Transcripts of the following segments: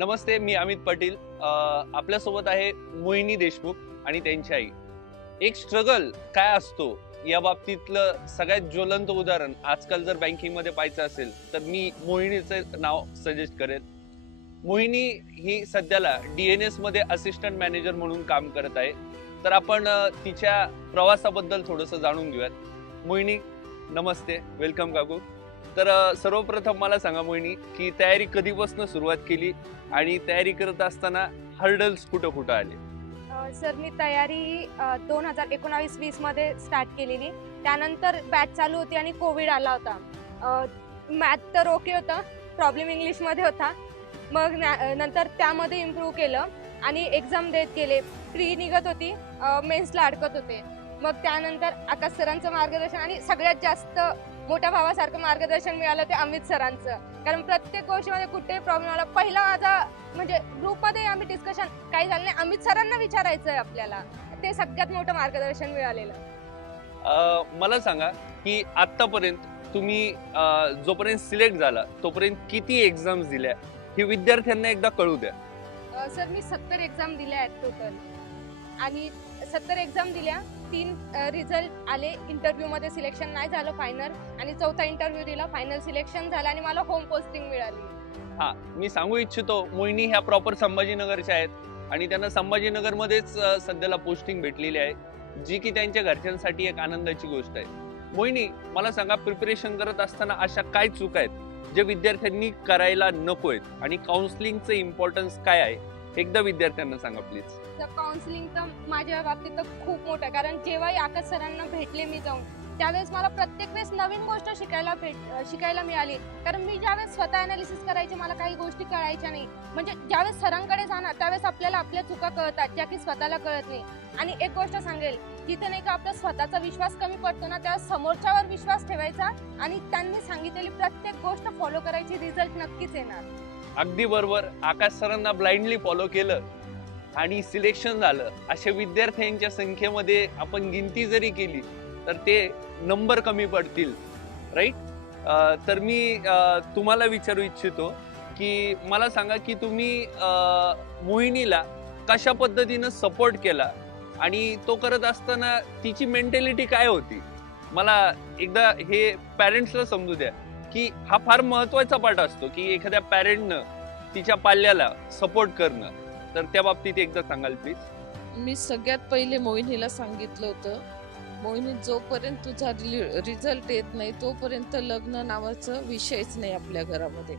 नमस्ते, मी अमित पाटील. आपल्यासोबत आहे मोहिनी देशमुख आणि त्यांची आई. एक स्ट्रगल काय असतो या बाबतीतलं सगळ्यात ज्वलंत उदाहरण आजकाल जर बँकिंग मध्ये पाहायचं असेल तर मी मोहिनीचं नाव सजेस्ट करेन. मोहिनी ही सध्याला DNS मध्ये असिस्टंट मॅनेजर म्हणून काम करत आहे. तर आपण तिच्या प्रवासाबद्दल थोडंसं जाणून घेऊयात. मोहिनी, नमस्ते, वेलकम काकू. तर सर्वप्रथम मला सांगा मोहिनी, की तयारी कधीपासून सुरुवात केली आणि तयारी करत असताना हर्डल्स कुठं कुठं आले? सर मी तयारी 2019-20 मध्ये स्टार्ट केलेली. त्यानंतर बॅच चालू होती आणि कोविड आला होता. मॅथ तर ओके होतं, प्रॉब्लेम इंग्लिशमध्ये होता. मग नंतर त्यामध्ये इम्प्रूव्ह केलं आणि एक्झाम देत गेले. प्री निघत होती, मेन्सला अडकत होते. मग त्यानंतर आकाश सरांचं मार्गदर्शन आणि सगळ्यात जास्त मोठ्या भावासारखं मार्गदर्शन मिळालं ते अमित सरांचं. कारण प्रत्येक गोष्टीमध्ये कुठेही प्रॉब्लेम आला, पहिला माझा म्हणजे ग्रुपमध्ये आम्ही डिस्कशन काही झालं नाही, अमित सरांना विचारायचं आहे आपल्याला. ते सगळ्यात मोठं मार्गदर्शन मिळालेलं. मला सांगा की आतापर्यंत तुम्ही जोपर्यंत सिलेक्ट झाला तोपर्यंत किती एक्झाम्स दिल्या हे विद्यार्थ्यांना एकदा कळू द्या. सर मी 70 एक्झाम दिल्या आहेत टोटल आणि 70 एक्झाम दिल्या. 3 रिझल्ट आले. इंटरव्ह्यूमध्ये सिलेक्शन नाही झालं फायनल, आणि चौथा इंटरव्ह्यू दिला, फायनल सिलेक्शन झालं आणि मला होम पोस्टिंग मिळाली. हा, मी सांगू इच्छितो मोहिनी ह्या प्रॉपर संभाजीनगरच्या आहेत आणि त्यांना संभाजीनगरमध्येच सध्याला पोस्टिंग भेटलेली आहे, जी की त्यांच्या घरच्यांसाठी एक आनंदाची गोष्ट आहे. मोहिनी, मला सांगा, प्रिपरेशन करत असताना अशा काय चूक आहेत जे विद्यार्थ्यांनी करायला नको आहेत आणि काउन्सिलिंगचं इम्पॉर्टन्स काय आहे एकदा विद्यार्थ्यांना सांगा प्लीज. काउन्सिलिंग तर माझ्या बाबतीत तर खूप मोठं आहे. कारण जेव्हाही आकाश सरांना भेटले मी जाऊन, त्यावेळेस मला प्रत्येक वेळेस नवीन गोष्ट शिकायला मिळाली. कारण मी ज्यावेळेस स्वतः अनालिसिस करायचे, मला काही गोष्टी कळायच्या नाही. म्हणजे ज्यावेळेस सरांकडे जाणार त्यावेळेस आपल्याला आपल्या चुका कळतात, ज्या की स्वतःला कळत नाही. आणि एक गोष्ट सांगेल, जिथे नाही का आपला स्वतःचा विश्वास कमी पडतो ना, त्यावेळेस समोरच्यावर विश्वास ठेवायचा आणि त्यांनी सांगितलेली प्रत्येक गोष्ट फॉलो करायची, रिझल्ट नक्कीच येणार. अगदी बरोबर. आकाश सरांना ब्लाइंडली फॉलो केलं आणि सिलेक्शन झालं. अशा विद्यार्थ्यांच्या संख्येमध्ये आपण गिनती जरी केली तर ते नंबर कमी पडतील, राईट? तर मी तुम्हाला विचारू इच्छितो की मला सांगा की तुम्ही मोहिनीला कशा पद्धतीनं सपोर्ट केला आणि तो करत असताना तिची मेंटॅलिटी काय होती? मला एकदा हे पॅरेंट्सला समजू द्या की हा फार महत्वाचा पार्ट असतो की एखाद्या पॅरेंटनं तिच्या पाल्याला सपोर्ट करणं. तर त्या बाबतीत एकदा सांगाल प्लीज. मी सगळ्यात पहिले मोहिनीला सांगितलं होतं, मोहिनी, जोपर्यंत तुझा रिझल्ट येत नाही तोपर्यंत लग्न नावाचं विषयच नाही आपल्या घरामध्ये.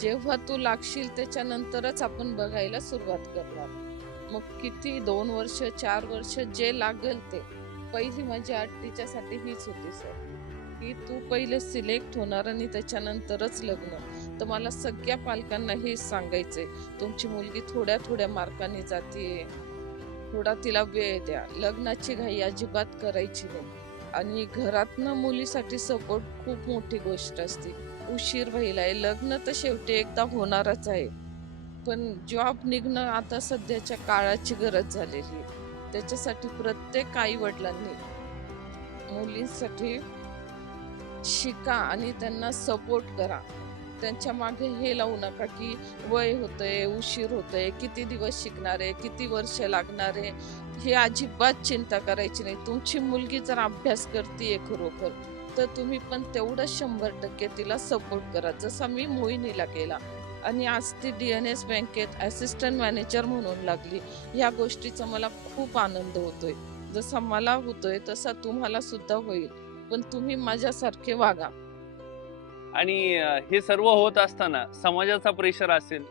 जेव्हा तू लागशील त्याच्यानंतरच आपण बघायला सुरुवात करणार. मग किती 2 वर्ष 4 वर्ष जे लागेल ते. पहिली माझी अट तिच्यासाठी हीच होती सर, की तू पहिले सिलेक्ट होणार आणि त्याच्यानंतरच लग्न. तर मला सगळ्या पालकांना हेच सांगायचंय, तुमची मुलगी थोड्या थोड्या मार्काने जाते, थोडा तिला वेळ द्या. लग्नाची घाई अजिबात करायची नाही. आणि घरातनं मुलीसाठी सपोर्ट खूप मोठी गोष्ट असते. उशीर व्हायलाय, लग्न तर शेवटी एकदा होणारच आहे, पण जॉब निघणं आता सध्याच्या काळाची गरज झालेली आहे. त्याच्यासाठी प्रत्येक आई वडिलांनी मुलींसाठी शिका आणि त्यांना सपोर्ट करा. त्यांच्या मागे हे लावू नका की वय होतंय, उशीर होतंय, किती दिवस शिकणार आहे, किती वर्ष लागणार आहे, हे अजिबात चिंता करायची नाही. तुमची मुलगी जर अभ्यास करते खरोखर तर तुम्ही पण तेवढं 100% तिला सपोर्ट करा, जसा मी मोहिनीला केला. आणि आज ती DNS बँकेत असिस्टंट मॅनेजर म्हणून लागली. या गोष्टीचा मला खूप आनंद होतोय. जसा मला होतोय तसा तुम्हाला सुद्धा होईल, पण तुम्ही माझ्यासारखे वागा. आणि हे सर्व होत असताना समाजाचा प्रेशर असेल,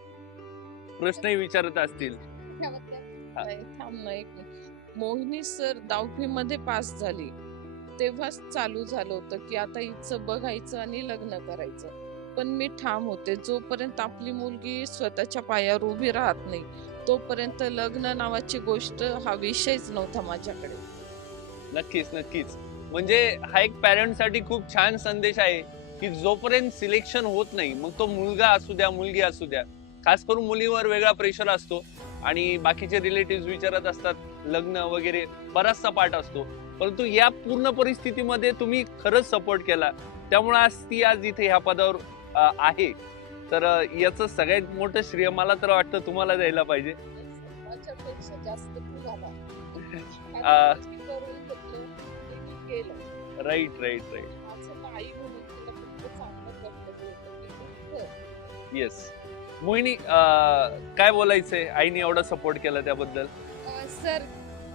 प्रश्नही विचारत असतील. नाही, थांब ना एक मिनिट. मोहिनी सर 10वी मध्ये पास झाली तेव्हाच चालू झालं होतं की आता हिचं बघायचं आणि लग्न करायचं. पण मी ठाम होते, जोपर्यंत आपली मुलगी स्वतःच्या पायावर उभी राहत नाही तोपर्यंत लग्न नावाची गोष्ट हा विषयच नव्हता माझ्याकडे. नक्कीच नक्कीच. म्हणजे हा एक पॅरेंट साठी खूप छान संदेश आहे की जोपर्यंत सिलेक्शन होत नाही, मग तो मुलगा असू द्या मुलगी असू द्या, खास करून मुलीवर वेगळा प्रेशर असतो आणि बाकीचे रिलेटिव्ह विचारत असतात, लग्न वगैरे बराचसा पार्ट असतो. परंतु या पूर्ण परिस्थितीमध्ये तुम्ही खरंच सपोर्ट केला, त्यामुळे आज ती इथे ह्या पदावर आहे. तर याचं सगळ्यात मोठं श्रेय मला तर वाटतं तुम्हाला द्यायला पाहिजे. माझ्यापेक्षा जास्त तू झाला. आ, आणि मी करून घेतलं, ते मी केलं. Right right right. माझं तर आई म्हणून तिला फक्त चांगलं कर्तव्य होतं की तू कर. येस. मोहिनी, काय बोलायचंय आईने एवढा सपोर्ट केला त्याबद्दल? सर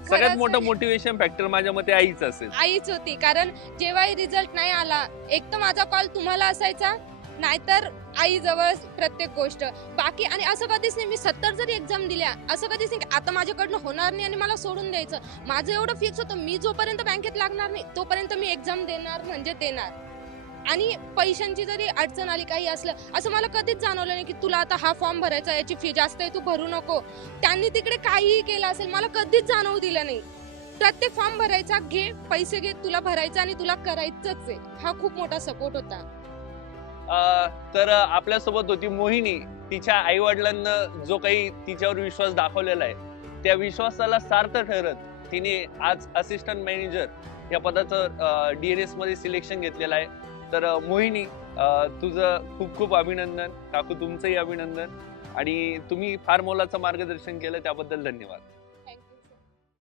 सगळ्यात मोठं मोटिवेशन फॅक्टर माझ्या मते आईच असेल. आईच होती, कारण जेव्हाही रिझल्ट नाही आला, एक तर माझा कॉल तुम्हाला असायचा, नाहीतर आई जवळ प्रत्येक गोष्ट. बाकी आणि असं कधीच नाही मी 70 जरी एक्झाम दिल्या, असं कधीच नाही की आता माझ्याकडनं होणार नाही आणि मला सोडून द्यायचं. माझं एवढं फिक्स होतं, मी जोपर्यंत बँकेत लागणार नाही तोपर्यंत मी एक्झाम देणार म्हणजे देणार. आणि पैशांची जरी अडचण आली, काही असलं, असं मला कधीच जाणवलं नाही की तुला आता हा फॉर्म भरायचा, याची फी जास्त आहे, तू भरू नको. त्यांनी तिकडे काहीही केलं असेल, मला कधीच जाणवू दिलं नाही. प्रत्येक फॉर्म भरायचा, घे पैसे घे, तुला भरायचं आणि तुला करायचंच आहे. हा खूप मोठा सपोर्ट होता. तर आपल्यासोबत होती मोहिनी. तिच्या आई वडिलांना जो काही तिच्यावर विश्वास दाखवलेला आहे, त्या विश्वासाला सार्थ ठरत तिने आज असिस्टंट मॅनेजर या पदाचं DNS मध्ये सिलेक्शन घेतलेलं आहे. तर मोहिनी, तुझं खूप खूप अभिनंदन. काकू तुमचंही अभिनंदन. आणि तुम्ही फार मोलाचं मार्गदर्शन केलं त्याबद्दल धन्यवाद.